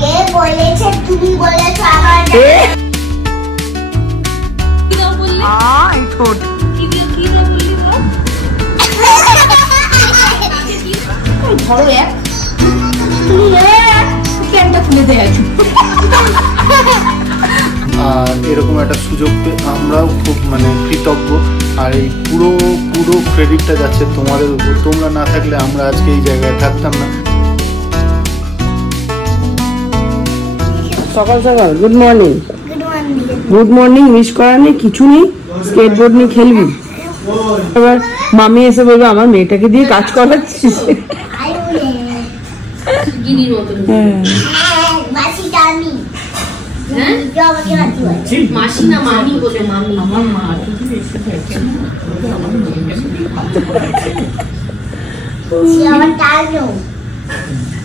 কে বলেছে? তুমি বলেছো আমার। কি দাও বললি? এই ঠোঁট কি দাও বললি? ধরো এক, তুমি ক্যানটা খুলে দেয়। আর এরকম একটা সুযোগ পেয়ে আমরাও খুব মানে কৃতজ্ঞ। আর এই পুরো ক্রেডিটটা যাচ্ছে তোমাদের উপর। তোমরা না থাকলে আমরা আজকে এই জায়গায় থাকতাম না। সকাল সকাল good morning. Good morning wish করা নেই, কিছু নেই, স্কেটবোর্ড নিয়ে খেলবি। এবার মামি এসে বলবে আমার মেয়েটাকে দিয়ে কাজ করাচ্ছিস। মাসি না মামি বলে, মামি আমার মা।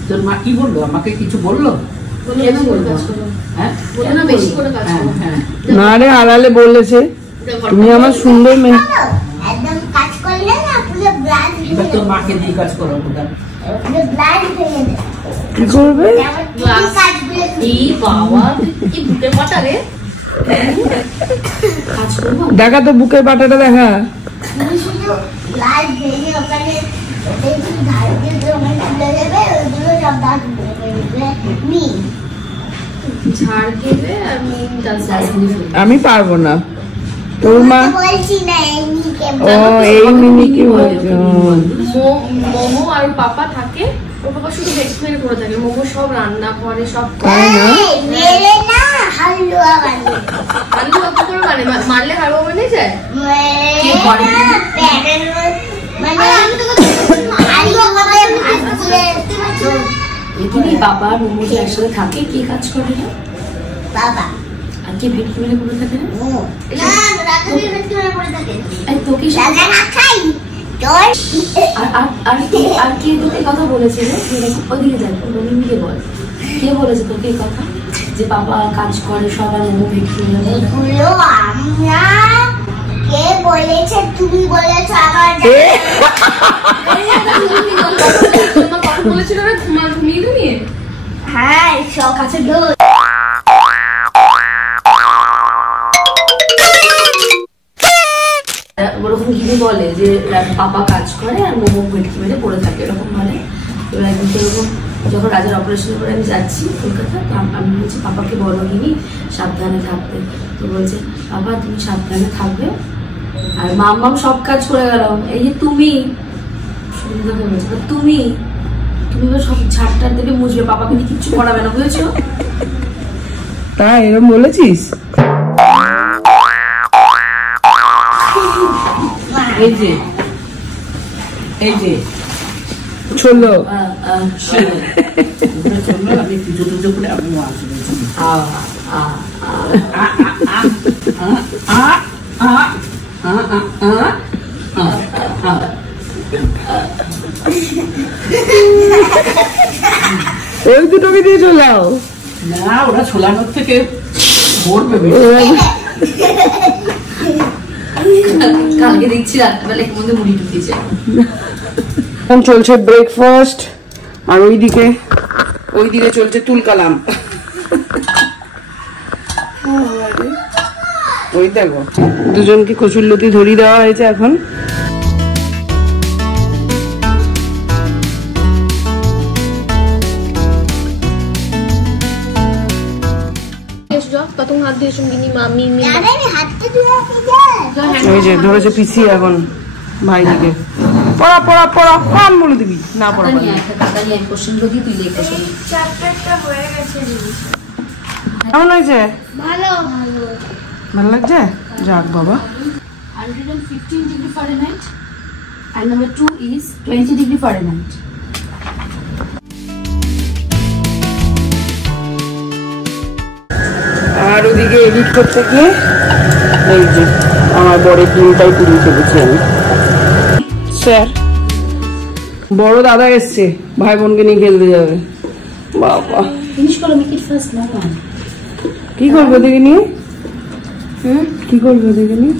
তোর মা কি বললো? আমাকে কিছু বললো? না রে, আড়ালে বলেছে তুমি আমার সুন্দর মেয়ে। তোর মাকে দিয়ে কাজ করো। কি করবে? দেখা তো বুকের পাটাটা দেখা। আমি পারবো না। তোর মা ও এই মিনিকে মোমো আর পাপা থাকে, ওর পাপা শুধু ভেটকি মেরে পড়ে থাকে। মোমো সব রান্না করে, সব মারলে হালুয়া বনে যায়। বাবা মোমো যে একসাথে থাকে, কে কাজ করে না? বাবা। আর কে ভেটকি মেরে পড়ে থাকে না? তোকে আর কে তোকে কথা বলেছে? ওদিকে যাই, মিমিকে বল, কে বলেছে তোকে এই কথা যে বাবা কাজ করে সবার মোমো ভেটকি মেরে? কে বলেছে? তুমি বলেছো আমার। তোমার কথা বলেছিল না ঘুমিয়ে ঘুমিয়ে? হ্যাঁ, সব কাছে ঢোল। ওরকম গিনি বলে যে পাপা কাজ করে আর মোমো ভেটকি মেরে পড়ে থাকে, এরকম বলে। এবার একদিন এরকম যখন রাজার অপারেশন করে আমি যাচ্ছি কলকাতা, আমি বলছি পাপাকে বলো গিনি সাবধানে থাকবে। তো বলছে বাবা তুমি সাবধানে থাকবে। আর মাম সব কাজ করে গেল। এই যে তুমি তুমি সব ঝাড়টার দেবে, মুছবে, পাপাকে দিয়ে কিচ্ছু করাবে না, বুঝেছো? তাই এরকম বলেছিস? এই যে চলো আমি পুজো টুজো করে আমি ওই দুটোকে দিয়ে চলাও না, ওরা ছোলানোর থেকে কালকে দেখছি রাত্রেবেলা এক মধ্যে মুড়ি ঢুকিয়েছে। এখন চলছে ব্রেকফাস্ট, আর ওইদিকে চলছে তুলকালাম। ওই দেখো দুজনকে কচুরলতি ধরিয়ে দেওয়া হয়েছে। এখন ওই যে ধরেছে পিসি এখন ভাই দিকে। পড়া পড়া পড়া কান বলে দিবি না, পড়া কেমন হয়েছে? ভালো লাগছে? যাক বাবা। 115 degree Fahrenheit and number 2 is 20 degree Fahrenheit. আর ওদিকে এডিট করতে গিয়ে এই যে আমার বড়ের ডিমটাই পুড়িয়ে ফেলেছি আমি। স্যার বড় দাদা এসছে, ভাই বোনকে নিয়ে খেলতে যাবে। বাবা কি করবো ওদিকে নিয়ে? কি করবো ওদিকে নিয়ে?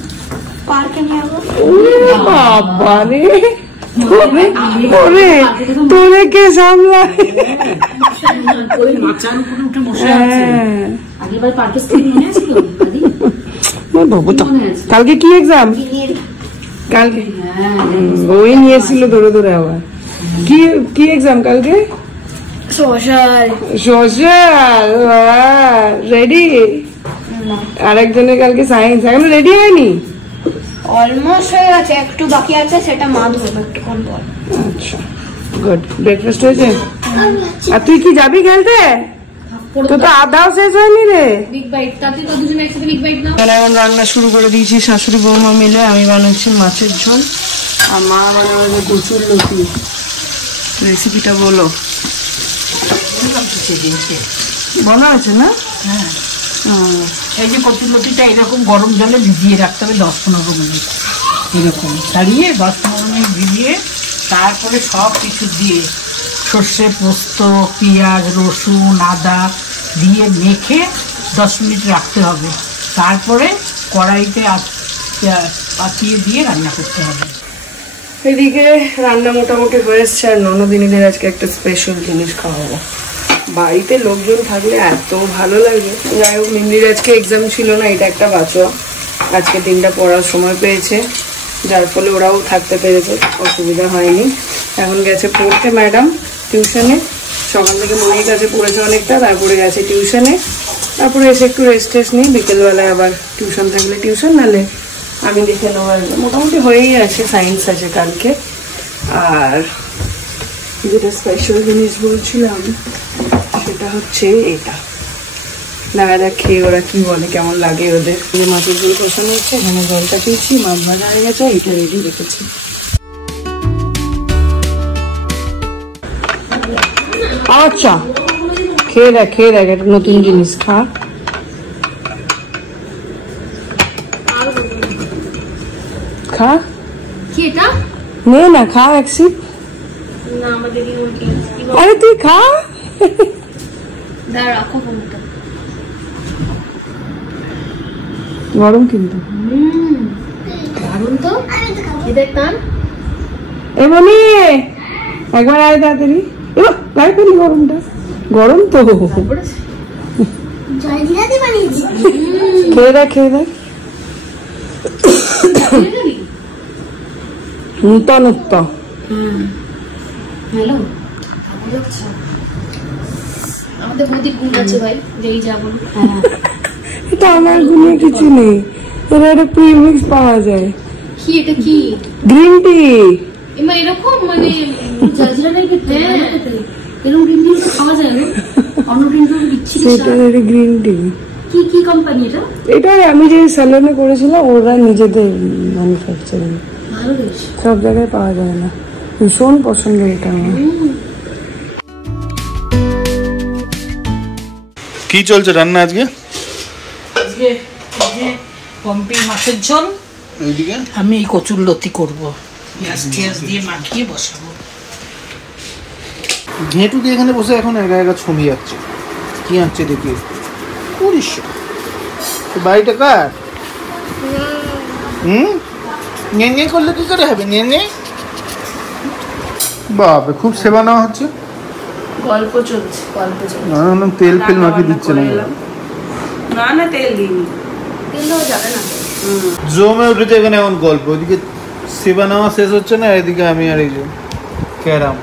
বাবা রে তোরে কে সামলায়? ওই মাচার উপরে উঠে বসে আছে। আগেরবার পার্কের স্কুল মনে আছে তো? বাবু তো কালকে কি এক্সাম? কালকে বই নিয়েছিল ধরে ধরে আবার। কি এক্সাম কালকে? সোশ্যাল। রেডি? আরেকজনের কালকে সায়েন্স, এখনো রেডি হয়নি? অলমোস্ট হয়ে গেছে, একটু বাকি আছে, সেটা মা ধরবে একটুক্ষণ পর। আচ্ছা গুড। ব্রেকফাস্ট হয়েছে? আর তুই কি যাবি খেলতে? তো আদাও শেষ হয়নি রে। বিগ বাইট, তাতে তো দুজনে একসাথে বিগ বাইট নাও। এখন রান্না শুরু করে দিয়েছি শাশুড়ি বৌমা মিলে। আমি বানাচ্ছি মাছের ঝোল আর মা বানাবে কচুর লতি। রেসিপিটা বলো। বলা আছে না? হ্যাঁ, এই যে কচুরলতিটা এরকম গরম জলে ভিজিয়ে রাখতে হবে 10-15 মিনিট। এরকম ছাড়িয়ে 10-15 মিনিট ভিজিয়ে তারপরে সব কিছু দিয়ে সর্ষে, পোস্ত, পেঁয়াজ, রসুন, আদা দিয়ে মেখে 10 মিনিট রাখতে হবে। তারপরে কড়াইতে পাতিয়ে দিয়ে রান্না করতে হবে। এদিকে রান্না মোটামুটি হয়ে এসছে। আর ননদিনীদের আজকে একটা স্পেশাল জিনিস খাওয়াবো। বাড়িতে লোকজন থাকলে এত ভালো লাগে। যাই হোক, মিমলির আজকে এক্সাম ছিল না, এটা একটা বাঁচোয়া। আজকে দিনটা পড়ার সময় পেয়েছে, যার ফলে ওরাও থাকতে পেরেছে, অসুবিধা হয়নি। এখন গেছে পড়তে ম্যাডাম টিউশনে। সকাল থেকে মনির কাছে পড়েছে অনেকটা, তারপরে গেছে টিউশনে। তারপরে এসে একটু রেস্ট টেস্ট নিই, বিকেলবেলায় আবার টিউশন থাকলে টিউশন, নাহলে আমি দেখে নেবো। মোটামুটি হয়েই আছে, সায়েন্স আছে কালকে। আর যেটা স্পেশাল জিনিস বলছিলাম সেটা হচ্ছে এটা। দেখা যাক খেয়ে ওরা কি বলে, কেমন লাগে ওদের। যে মাছের ঝোল কষানো হচ্ছে, এখানে জলটা পেয়েছি, মাছ ভাজা হয়ে গেছে, এটা রেডি রেখেছি। আচ্ছা খেয়ে দেখ একটা নতুন জিনিস খা। খা কি এটা? নে না, খা এক সিপ। না, আমাদের আরে তুই খা। দাঁড়া, রাখো ফোনটা। গরম কিন্তু। দারুণ তো। কি দেখতাম? এমনি একবার আয় তাড়াতাড়ি। গায়ে ফেলি গরমটা, গরম তো। খেয়ে দেখ। নূতন হ্যালো, আমাদের বৌদির গুণ আছে ভাই, যেই যাবো। এটা আমার গুণে কিছু নেই, এটা একটা প্রিমিক্স পাওয়া যায়। কি এটা? কি গ্রিন টি? এমা এরকম মানে জাজিরা নাই খেতে, এরকম গ্রিন টি খাওয়া যায় না? অন্য গ্রিন টি দিচ্ছি। সেটা একটা গ্রিন টি। কি কোম্পানি এটা? এটা আমি যে স্যালনে করেছিলাম, ওরা নিজেদের ম্যানুফ্যাকচারিং। ভালো বেশ, সব জায়গায় পাওয়া যায় না। ভীষণ পছন্দের এটা আমার। কি চলছে রান্না আজকে? আজকে পম্পি মাছের ঝোল, এইদিকে আমি এই কচুরলতি করবো, পেঁয়াজ টিয়াজ দিয়ে মাখিয়ে বসাবো। ঘেঁটুকে এখানে বসে এখন একা ছবি যাচ্ছে। কি আঁকছে দেখি? বাড়িটা কার? নিয়ে করলে কি করে হবে? নিয়ে বাপরে, খুব সেবা নেওয়া হচ্ছে। গল্প চলছে। তেল ফেল মাখিয়ে দিচ্ছে না? না তেল দিইনি, তেল দেওয়া যাবে না। জমে উঠেছে এখানে এখন গল্প। ওইদিকে সেবা নেওয়া শেষ হচ্ছে না, এদিকে আমি আর এই যে ক্যারাম।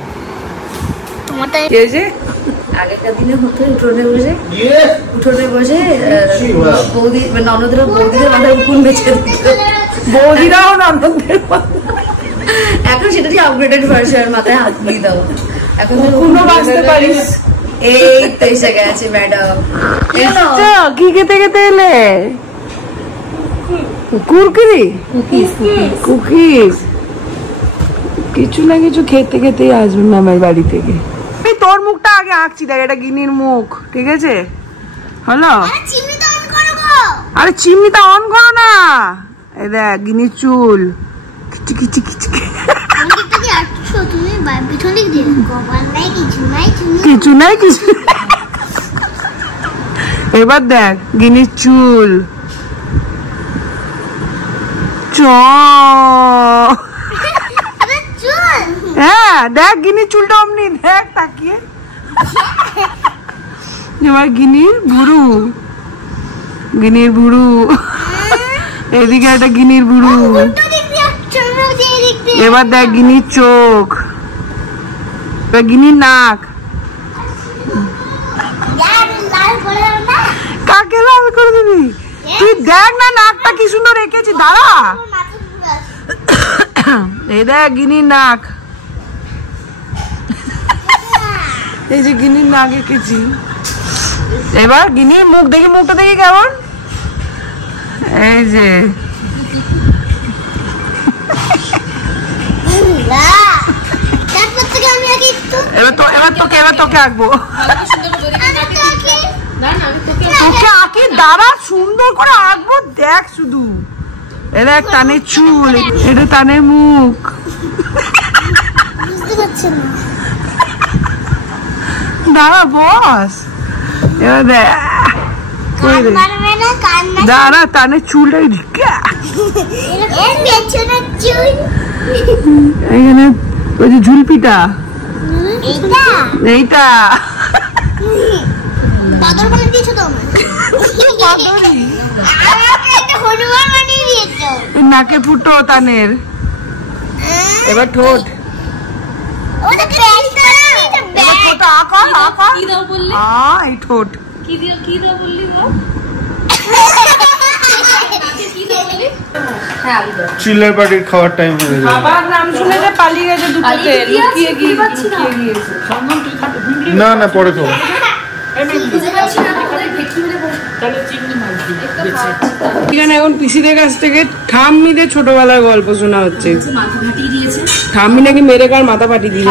আগেকার দিনে হতো উঠোনে বসে বৌদি ননদের বৌদিদের মাথায় উকুন বেছে দিত। বৌদিরাও ননদের। এখন সেটাই আপগ্রেডেড ভার্সন, মাথায় হাত দিয়ে দাও। এখন কোনো বাঁচতে পারিস। এই তো এসে গেছে ম্যাডাম। কি খেতে এলে? কুরকুরি, কুকিজ, কিছু না কিছু খেতেই আসবে ম্যামের বাড়ি থেকে। তোর মুখটা আগে আঁকছি, দেখ এটা গিনির মুখ, ঠিক আছে? হলো? আরে চিমনিটা অন করো না। এই দেখ গিনির চুল, কিচি কিছু নাই। এবার দেখ গিনির চুল। হ্যাঁ দেখ গিনির চুলটা অমনি দেখ তাকিয়ে। এবার গিনির ভুরু এদিকে একটা গিনির ভুরু। এবার দেখ গিনির চোখ, এবার গিনির নাক। কাকে লাল করে দিবি তুই? দেখ না নাকটা কি সুন্দর রেখেছি, দাঁড়া। এই দেখ গিনির নাক, এই যে গিনির নাক এঁকেছি। এবার গিনির মুখ দেখি, মুখটা দেখি কেমন, এই যে এবার তোকে আঁকবো, তোকে আঁকি, দাঁড়া সুন্দর করে আঁকবো। দেখ শুধু এটা এক টানের চুল, এটা টানের মুখ, দাঁড়া বস। এবার দেখ দাঁড়া টানের চুলটা এখানে, ওই যে ঝুলপিটা এইটা নাকে ফুটো তানের। এবার ঠোঁট, এই ঠোঁট চিল্লার পার্টির খাওয়ার টাইম হয়ে গেছে। বাবার নাম শুনে যে পালিয়ে গেছে দুটোতে, লুকিয়ে গিয়েছে। না না পরে খাবো। এখানে এখন পিসিদের কাছ থেকে ঠাম্মিদের ছোটবেলার গল্প শোনা হচ্ছে। ঠাম্মি নাকি মেরে কার মাথা ফাটিয়ে দিল।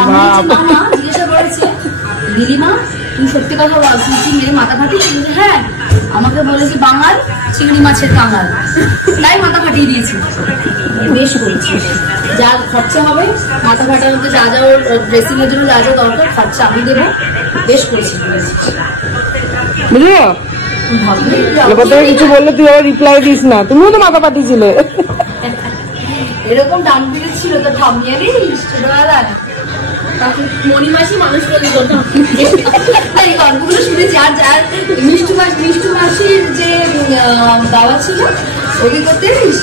দিদিমা তুমি সত্যি কথা বল, তুই কি মেরে মাথা ফাটিয়ে? হ্যাঁ, আমাকে বলেছি বাঙাল চিংড়ি মাছের কাঙাল, তাই মাথা ফাটিয়ে দিয়েছি। বেশ করেছি, যা খরচা হবে মাথা ফাটানোর যা যা ওর ড্রেসিং এর জন্য যা যা দরকার খরচা আমি দেবো। বেশ করেছি, বুঝলি? কিছু বললে তুই আবার রিপ্লাই দিস না, তুমিও তো মাথা পাঠিয়েছিলে। এরকম ডান পিড়ে ছিল তো ঠামিয়ে নিস ছোটবেলা, মণিমাসি মানুষ করে এই গল্পগুলো শুনেছি। আর যার মিষ্টু মাসির যে বাবা ছিল ওকে করতে জানিস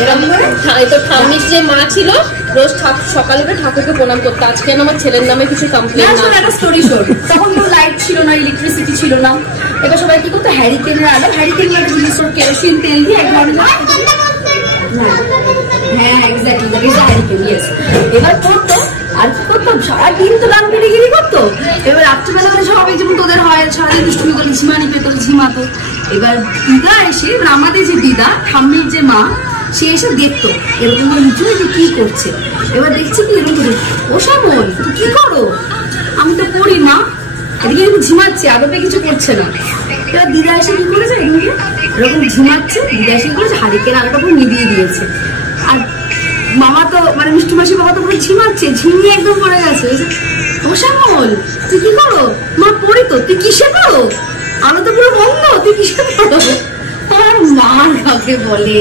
এরকম করে তো ঠাম্মির যে মা ছিল রোজ সকালে ঠাকুরকে প্রণাম করতো। আজকে আমার ছেলের নামে কিছু কমপ্লেন না, একটা স্টোরি শোন। তখন কোনো লাইট ছিল না, ইলেকট্রিসিটি ছিল না। এবার সবাই কি করতো, হ্যারিকেনের আলো, হ্যারিকেনের একটা জিনিস কেরোসিন তেল দিয়ে একবার হ্যাঁ এক্স্যাক্টলি হ্যারিকেন, ইয়েস। এবার করতো আর কি করতাম, সারাদিন তো গান গিরি করতো। এবার রাত্রিবেলা হলে সবাই যেমন তোদের হয় সারাদিন দুষ্টুমি করে ঝিমানি পেতো, ঝিমাতো। এবার দিদা এসে, আমাদের যে দিদা ঠাম্মির যে মা, সে এসে দেখতো এরকম নিচু যে কি করছে। এবার দেখছি কি এরকম করে, ও শ্যামল তুই কি করো? আমি তো করি মা, এদিকে এরকম ঝিমাচ্ছে, আদপে কিছু করছে না। এবার দিদা এসে কি করেছে, এদিকে এরকম ঝিমাচ্ছে, দিদা এসে কি করেছে, হারিকেন আলোটা পুরো নিভিয়ে দিয়েছে। আর মামা তো মানে মিষ্টু মাসি বাবা তো পুরো ঝিমাচ্ছে, ঝিমিয়ে একদম পড়ে গেছে। ও শ্যামল তুই কি করো? মা পড়ি তো। তুই কিসে করো? আলো তো পুরো বন্ধ, তুই কিসে করো? তোর মার কাকে বলে,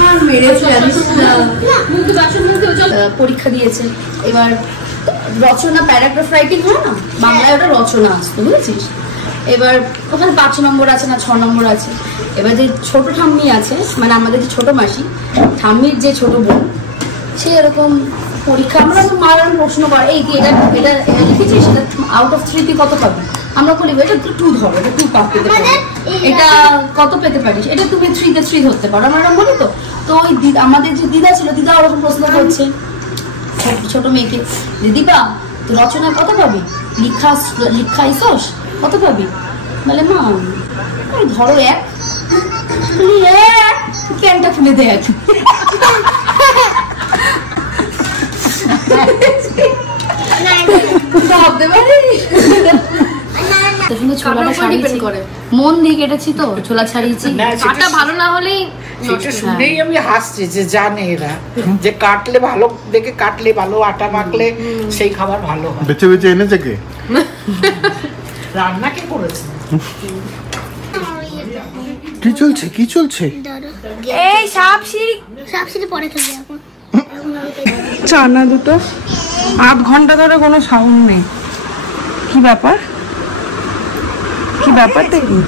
মার মেরেছে। পরীক্ষা দিয়েছে, এবার রচনা প্যারাগ্রাফ রাইটিং হয় না, বাংলায় ওটা রচনা আসতো, বুঝেছিস? এবার ওখানে 5 নম্বর আছে না 6 নম্বর আছে। এবার যে ছোট ঠাম্মি আছে, মানে আমাদের যে ছোট মাসি, ঠাম্মির যে ছোট বোন, সে এরকম পরীক্ষা আমরা মার প্রশ্ন করে, এই কি এটা এটা লিখেছিস, সেটা আউট অফ 3 তুই কত পাবি? আমরা বলি এটা 2 ধরো, এটা 2 পেতে পারিস, এটা কত পেতে পারিস, এটা তুমি 3 তে 3 ধরতে পারো। আমরা বলি তো। তো ওই আমাদের যে দিদা ছিল, দিদা ওরকম প্রশ্ন করছে ছোট মেয়েকে, দিদিবা তো রচনায় কত পাবি, লিখাইছস কত পাবি? বলে মা ওই ধরো 1। ক্যানটা খুলে দেয়, ভাবতে পারি মন দিয়ে কেটেছি তো, ছোলা ছাড়িয়েছি, কাটা ভালো না হলেই। সেটা শুনেই আমি হাসছি যে জানে এরা যে কাটলে ভালো দেখে কাটলে ভালো, আটা মাখলে সেই খাবার ভালো হয়। বেছে বেছে এনেছে কে? রান্না কে করেছে? কি চলছে কি চলছে? এই সাপ সিঁড়ি পরে খেলবে এখন। চানা দুটো আধ ঘন্টা ধরে কোনো সাউন্ড নেই। কি ব্যাপার, কি ব্যাপারটা কি?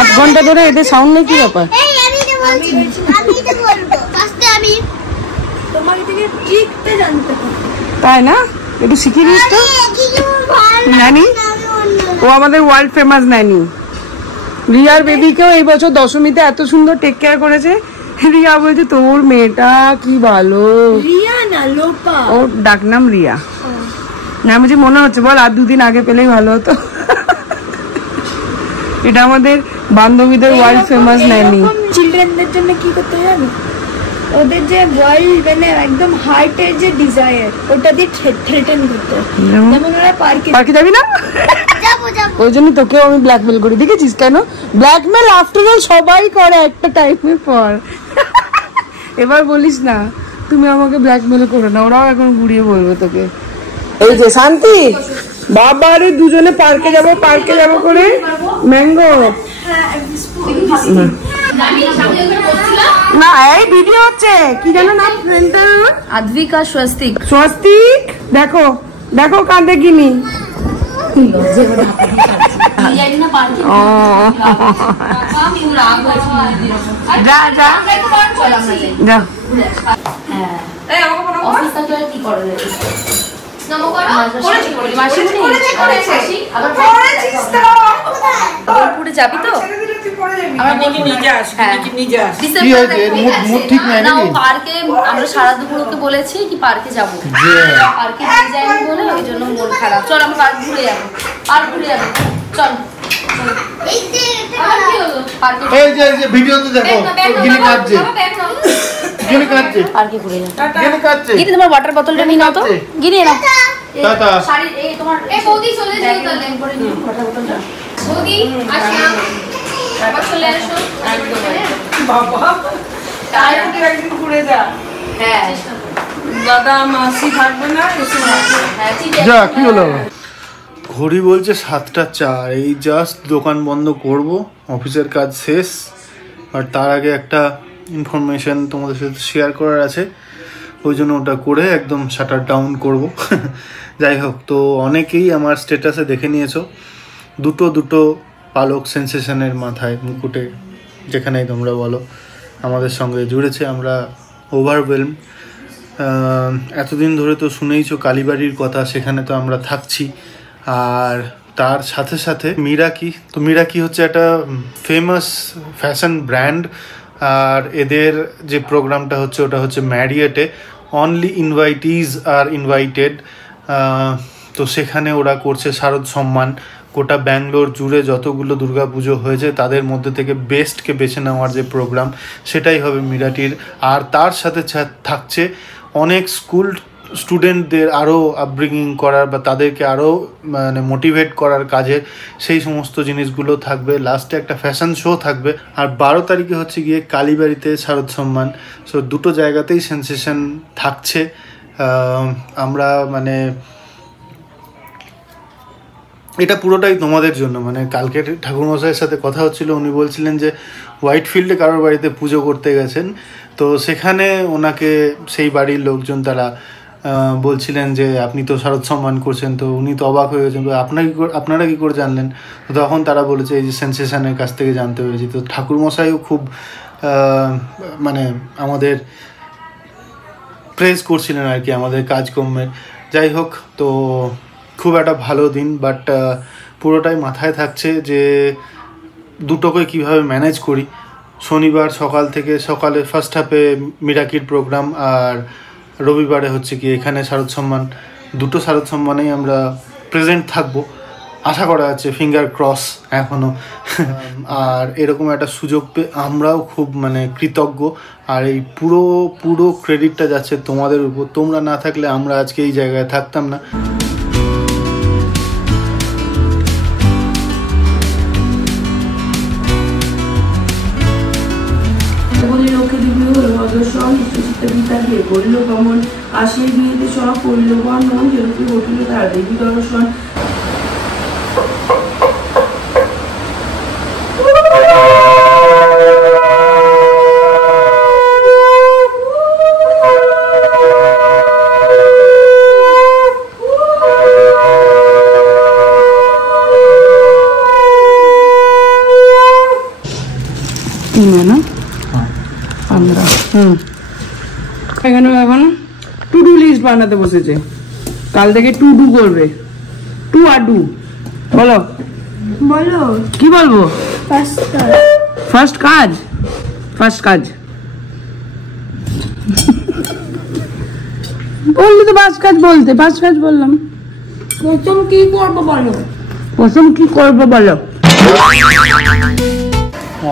আধ ঘন্টা ধরে এদের সাউন্ড নেই, কি ব্যাপার? তাই না, একটু শিখিয়ে দিস তো। নানি, ও আমাদের ওয়ার্ল্ড ফেমাস নানি। রিয়ার বেবিকেও এই বছর দশমীতে এত সুন্দর টেক কেয়ার করেছে। রিয়া বলছে তোর মেয়েটা কি ভালো। রিয়া না, লোপা। ওর ডাক নাম রিয়া। না মুঝে মনে হচ্ছে, বল আর দুদিন আগে পেলেই ভালো হতো। এটা আমাদের বান্ধবীদের ওয়ার্ল্ড ফেমাস নানি। চিলড্রেনদের জন্য কি করতে হবে, ওদের যে ওয়ার্ল্ড মানে একদম হার্টের যে ডিজায়ার, ওটা দিয়ে থ্রেটেন করতে। যেমন ওরা পার্কে যাবি না, ওই জন্য তোকেও আমি ব্ল্যাকমেল করি। দেখেছিস কেন? ব্ল্যাকমেল আফটার অল সবাই করে একটা টাইমের পর। এবার বলিস না তুমি আমাকে ব্ল্যাকমেল করো না, ওরাও এখন ঘুরিয়ে বলবে তোকে। এই যে শান্তি, বাবারে দুজনে পার্কে যাব করে ম্যাঙ্গো না, এই ভিডিও হচ্ছে। কি জানো না ফ্রেন্ডটা? আদ্বিকা স্বস্তিক। স্বস্তিক, দেখো দেখো কাঁদে কিনি। যা যা যা। অফিস থাকলে কি করে যাবি তো? পার্কে আমরা সারা দুপুরকে বলেছি কি পার্কে যাবো, পার্কে যাইনি বলে ওই জন্য মন খারাপ। চল আমরা পার্ক ঘুরে যাবো, পার্ক ঘুরে যাবো, চল। তোমার ওয়াটার বোতলটা নিয়ে নাও তো, গিয়ে নাও। ঘড়ি বলছে 7:04। এই জাস্ট দোকান বন্ধ করব, অফিসের কাজ শেষ। আর তার আগে একটা ইনফরমেশন তোমাদের সাথে শেয়ার করার আছে, ওই জন্য ওটা করে একদম শাটার ডাউন করব। যাই হোক, তো অনেকেই আমার স্ট্যাটাসে দেখে নিয়েছো দুটো পালক সেন্সেশনের মাথায় মুকুটে, যেখানেই তোমরা বলো আমাদের সঙ্গে জুড়েছে। আমরা ওভারওয়েলম। এতদিন ধরে তো শুনেইছো কালীবাড়ির কথা, সেখানে তো আমরা থাকছি। আর তার সাথে সাথে মিরাকি, তো মিরাকি হচ্ছে একটা ফেমাস ফ্যাশন ব্র্যান্ড। আর এদের যে প্রোগ্রামটা হচ্ছে ওটা হচ্ছে ম্যারিয়েটে, অনলি ইনভাইটিজ আর ইনভাইটেড। তো সেখানে ওরা করছে শারদ সম্মান। গোটা ব্যাঙ্গালোর জুড়ে যতগুলো দুর্গাপুজো হয়েছে তাদের মধ্যে থেকে বেস্টকে বেছে নেওয়ার যে প্রোগ্রাম, সেটাই হবে মিরাটির। আর তার সাথে থাকছে অনেক স্কুল স্টুডেন্টদের আরও আপব্রিঙ্গিং করার বা তাদেরকে আরও মানে মোটিভেট করার কাজে সেই সমস্ত জিনিসগুলো থাকবে। লাস্টে একটা ফ্যাশন শো থাকবে। আর 12 তারিখে হচ্ছে গিয়ে কালীবাড়িতে শারদ সম্মান। সো দুটো জায়গাতেই সেন্সেশন থাকছে। আমরা মানে এটা পুরোটাই তোমাদের জন্য। মানে কালকে ঠাকুরমশাইয়ের সাথে কথা হচ্ছিল, উনি বলছিলেন যে হোয়াইট ফিল্ডে কারোর বাড়িতে পুজো করতে গেছেন, তো সেখানে ওনাকে সেই বাড়ির লোকজন তারা বলছিলেন যে আপনি তো শারদ সম্মান করছেন। তো উনি তো অবাক হয়ে গেছেন, আপনারা কী করে জানলেন? তো তখন তারা বলেছে এই যে সেন্সেশনের কাছ থেকে জানতে পেরেছি। তো ঠাকুরমশাইও খুব মানে আমাদের প্রেজ করছিলেন আর কি আমাদের কাজকর্মের। যাই হোক, তো খুব একটা ভালো দিন, বাট পুরোটাই মাথায় থাকছে যে দুটোকে কিভাবে ম্যানেজ করি। শনিবার সকালে ফার্স্ট হাফে মিরাকির প্রোগ্রাম, আর রবিবারে হচ্ছে কি এখানে শারদ সম্মান। দুটো শারদ সম্মানেই আমরা প্রেজেন্ট থাকবো, আশা করা যাচ্ছে, ফিঙ্গার ক্রস এখনও। আর এরকম একটা সুযোগ পেয়ে আমরাও খুব মানে কৃতজ্ঞ। আর এই পুরো ক্রেডিটটা যাচ্ছে তোমাদের উপর। তোমরা না থাকলে আমরা আজকে এই জায়গায় থাকতাম না। গমন আশির বিয়েতে সব করল বর্ণন, যেরকম ঘটিল তার দেবী দর্শন। এখানে এখন টু ডু লিস্ট বানাতে বসেছে, কাল থেকে টু ডু করবে, টু আর ডু। বলো বলো কি বলবো? ফার্স্ট কাজ ফার্স্ট কাজ বললি তো, ফার্স্ট কাজ বলতে, ফার্স্ট কাজ বললাম। প্রথম কি করবো বলো? প্রথম কি করবো বলো?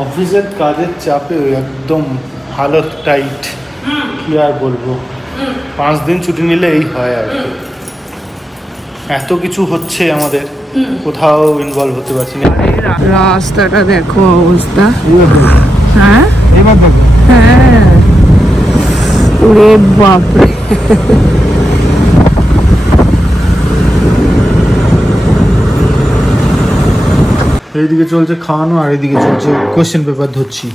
অফিসের কাজের চাপে একদম হালত টাইট, কি আর বলবো। 5 দিন ছুটি নিলে এই হয় আর কি। এত কিছু হচ্ছে আমাদের, কোথাও ইনভলভ হতে পারছি না। রাস্তাটা দেখো অবস্থা। হ্যাঁ হ্যাঁ, ওরে বাপরে। এইদিকে চলছে খাওয়ানো আর এইদিকে চলছে কোয়েশ্চেন পেপার ধরছি।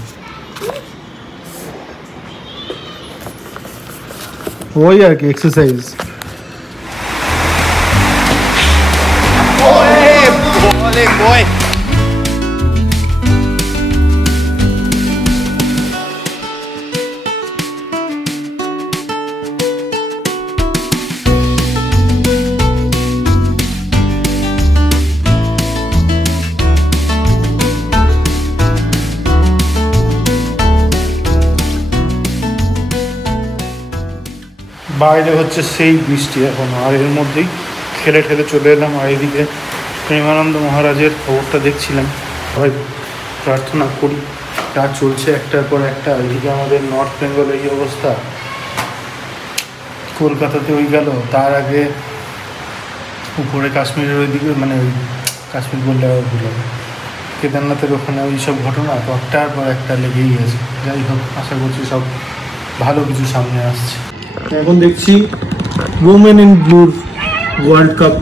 ওই আর কি এক্সারসাইজ। বাইরে হচ্ছে সেই বৃষ্টি এখন, আর এর মধ্যেই ঠেলে ঠেলে চলে এলাম। আর এদিকে প্রেমানন্দ মহারাজের খবরটা দেখছিলাম, সবাই প্রার্থনা করি। যা চলছে একটার পর একটা। এদিকে আমাদের নর্থ বেঙ্গলে এই অবস্থা, কলকাতাতে ওই গেল, তার আগে উপরে কাশ্মীরের ওইদিকে, মানে ওই কাশ্মীর বললে আবার ভুল হবে, কেদারনাথের ওখানে ওই সব ঘটনা একটার পর একটা লেগেই আছে। যাই হোক, আশা করছি সব ভালো কিছু সামনে আসছে। এখন দেখছি ওমেন ইন ব্লুর ওয়ার্ল্ড কাপ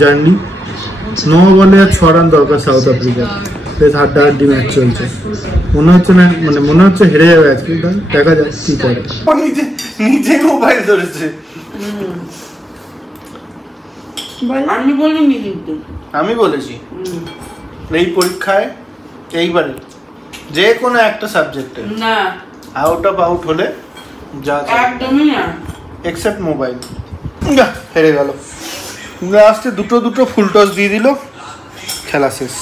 জার্নি। 9 বলে আর 6 রান দরকার সাউথ আফ্রিকা। বেশ হাড্ডাহাড্ডি ম্যাচ চলছে। মনে হচ্ছে না, মানে মনে হচ্ছে হেরে যাবে আজকে। দেখা যাক কি করে। নিজে মোবাইল ধরেছে। আমি বলিনি কিন্তু, আমি বলেছি এই পরীক্ষায় এইবারে যে কোনো একটা সাবজেক্টে না আউট অফ আউট হলে যা একদমই না, এক্সেপ্ট মোবাইল। হেরে গেল। লাস্টে দুটো ফুল টস দিয়ে দিল, খেলা শেষ।